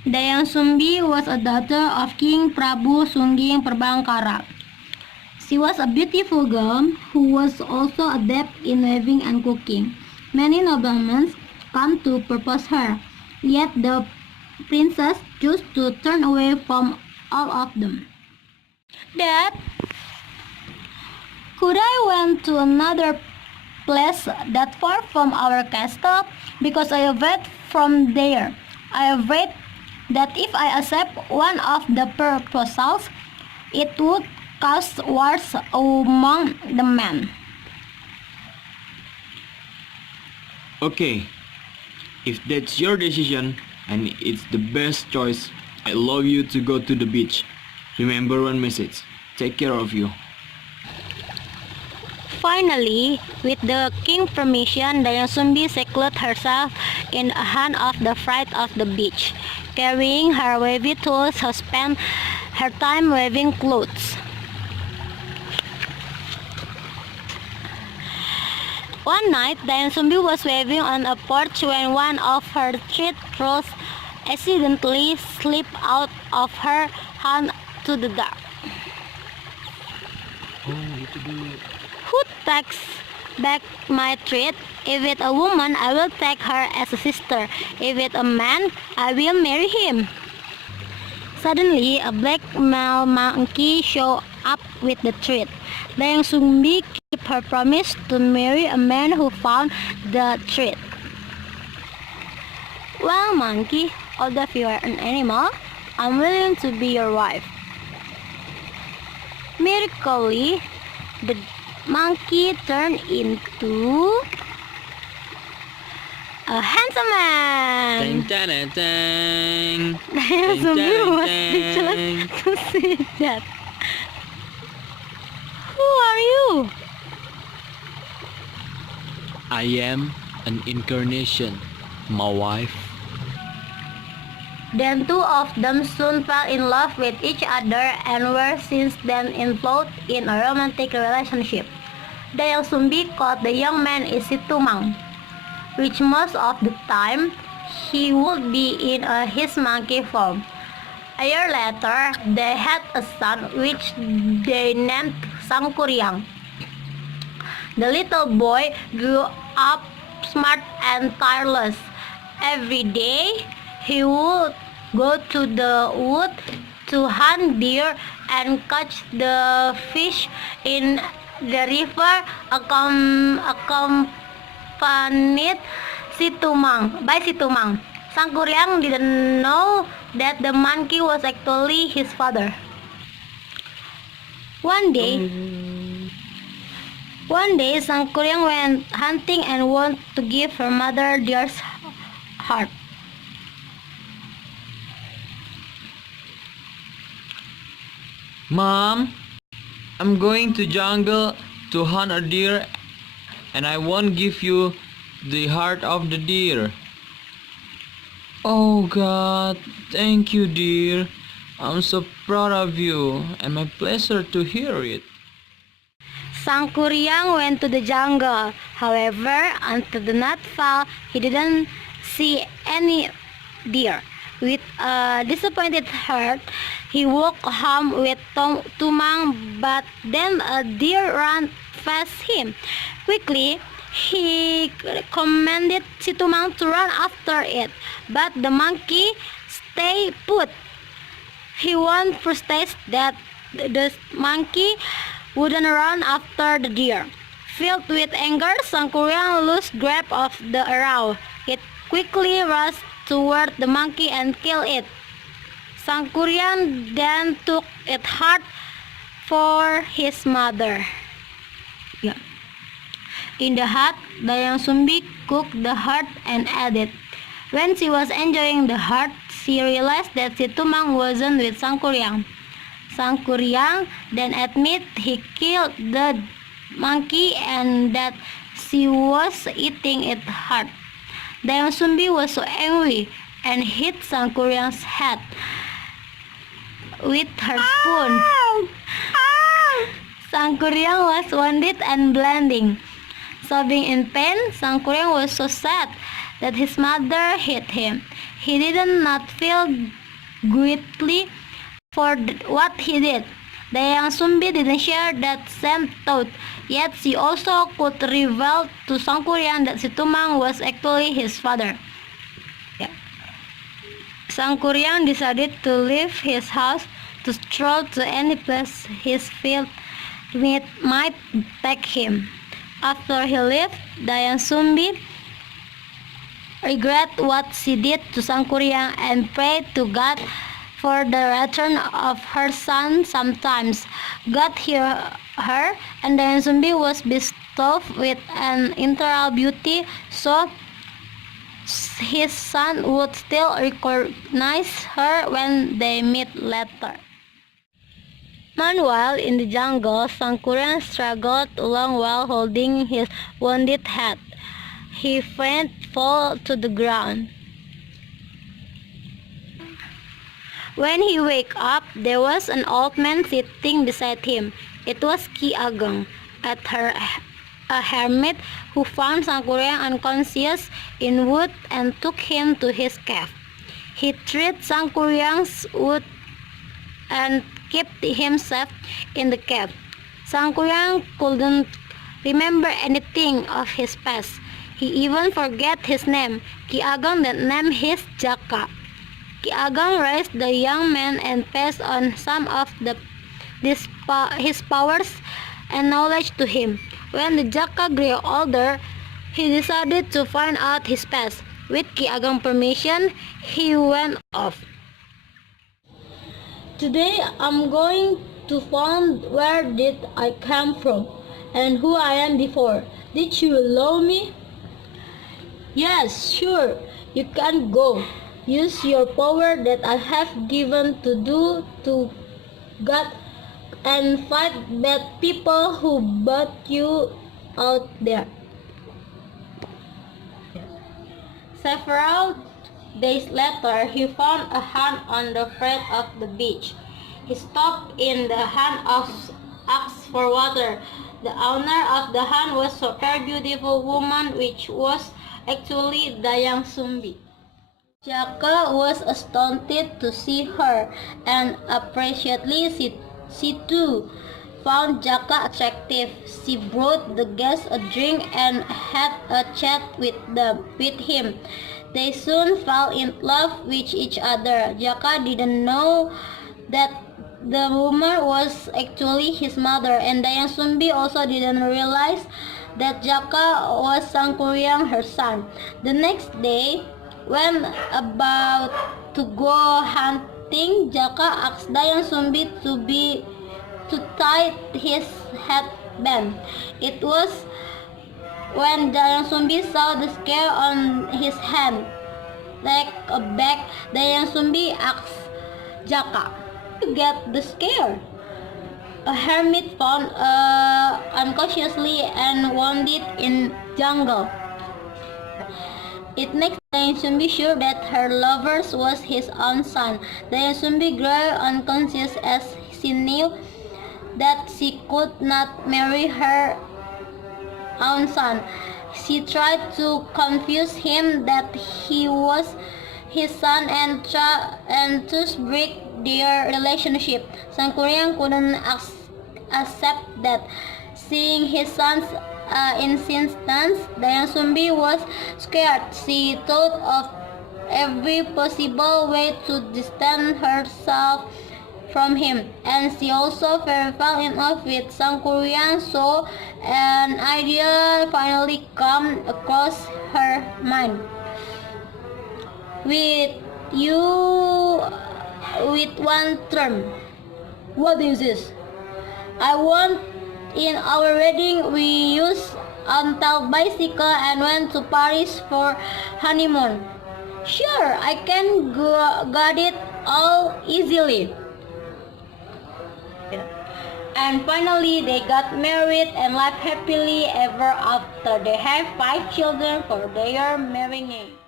Dayang Sumbi was a daughter of King Prabu Sungging Perbangkara. She was a beautiful girl who was also adept in weaving and cooking. Many noblemen come to propose her, yet the princess chose to turn away from all of them. Dad, could I went to another place that far from our castle? Because I have read from there. I have read that if I accept one of the proposals, it would cause wars among the men. Okay, if that's your decision and it's the best choice, I love you to go to the beach. Remember one message. Take care of you. Finally, with the king's permission, Dayang Sumbi secluded herself in a hand of the fright of the beach. Carrying her wavy tools, she spent her time weaving clothes. One night, Dayang Sumbi was weaving on a porch when one of her thread rolls accidentally slipped out of her hand to the dark. Who takes back my thread? If it's a woman, I will take her as a sister. If it's a man, I will marry him. Suddenly, a black male monkey showed up with the thread. Dayang Sumbi kept her promise to marry a man who found the thread. Well, monkey, although you are an animal, I'm willing to be your wife. Miraculously, the monkey turned into a handsome man. Dang, dang, dang, dang. Dayang Dang, Sumbi dang, was dang. speechless to see that. Who are you? I am an incarnation, my wife. Then two of them soon fell in love with each other and were since then involved in a romantic relationship. Dayang Sumbi called the young man Isitumang, which most of the time he would be in his monkey form. A year later, they had a son which they named Sangkuriang. The little boy grew up smart and tireless. Every day, he would go to the wood to hunt deer and catch the fish in the river, accompanied by Situmang. Sangkuriang didn't know that the monkey was actually his father. One day, Sangkuriang went hunting and wanted to give her mother deer's heart. Mom, I'm going to jungle to hunt a deer and I won't give you the heart of the deer. Oh God, thank you dear. I'm so proud of you and my pleasure to hear it. Sangkuriang went to the jungle. However, until the night fell, he didn't see any deer. With a disappointed heart, he walked home with Tumang, but then a deer ran past him. Quickly, he commanded Situmang to run after it, but the monkey stayed put. He was frustrated that the monkey wouldn't run after the deer. Filled with anger, Sangkuriang lost grip of the arrow. It quickly rushed toward the monkey and killed it. Sangkuriang then took its heart for his mother. In the hut, Dayang Sumbi cooked the heart and ate it. When she was enjoying the heart, she realized that Situmang wasn't with Sangkuriang. Sangkuriang then admitted he killed the monkey and that she was eating its heart. Dayang Sumbi was so angry and hit Sangkuriang's head with her spoon. Sangkuriang was wounded and bleeding. Sobbing in pain, Sangkuriang was so sad that his mother hit him. He did not feel guilty for what he did. Dayang Sumbi didn't share that same thought, yet she also could reveal to Sangkuriang that Situmang was actually his father. Sangkuriang decided to leave his house to stroll to any place his feet might take him. After he left, Dayang Sumbi regret what she did to Sangkuriang and prayed to God for the return of her son. Sometimes God heard her, and Dayang Sumbi was bestowed with an eternal beauty, so his son would still recognize her when they meet later. Meanwhile, in the jungle, Sangkuriang struggled along while holding his wounded head. He faint fell to the ground. When he woke up, there was an old man sitting beside him. It was Ki Ageng, a hermit who found Sangkuriang unconscious in wood and took him to his cave. He treated Sangkuriang's wound and kept him safe in the cave. Sangkuriang couldn't remember anything of his past. He even forgot his name. Ki Ageng then named his Jaka. Ki Ageng raised the young man and passed on some of his powers and knowledge to him. When the Jaka grew older, he decided to find out his past. With Ki Ageng's permission, he went off. Today I'm going to find where did I come from and who I am before. Did you allow me? Yes, sure. You can go. Use your power that I have given to God and fight bad people who brought you out there. Several days later, he found a hand on the flat of the beach. He stopped in the hand asked for water. The owner of the hand was a very beautiful woman, which was actually Dayang Sumbi. Jaka was astounded to see her, and appreciately she too found Jaka attractive. She brought the guests a drink and had a chat with him. They soon fell in love with each other. Jaka didn't know that the woman was actually his mother, and Dayang Sumbi also didn't realize that Jaka was Sangkuriang, her son. The next day, when about to go hunting, Jaka asked Dayang Sumbi to tie his headband. It was when Dayang Sumbi saw the scare on his hand, like a bag, Dayang Sumbi asked Jaka, "You get the scare?" A hermit found unconsciously and wounded in jungle. It makes Dayang Sumbi sure that her lover was his own son. Dayang Sumbi grew unconscious as she knew that she could not marry her own son. She tried to convince him that he was his son and thus break their relationship. Sangkuriang couldn't accept that. Seeing his son's insistence, Dayang Sumbi was scared. She thought of every possible way to distance herself from him, and she also fell in love with Sangkuriang, so an idea finally came across her mind. With one term. What is this? I want in our wedding we used until bicycle and went to Paris for honeymoon. Sure, I can got it all easily. And finally, they got married and lived happily ever after. They have 5 children for their marrying.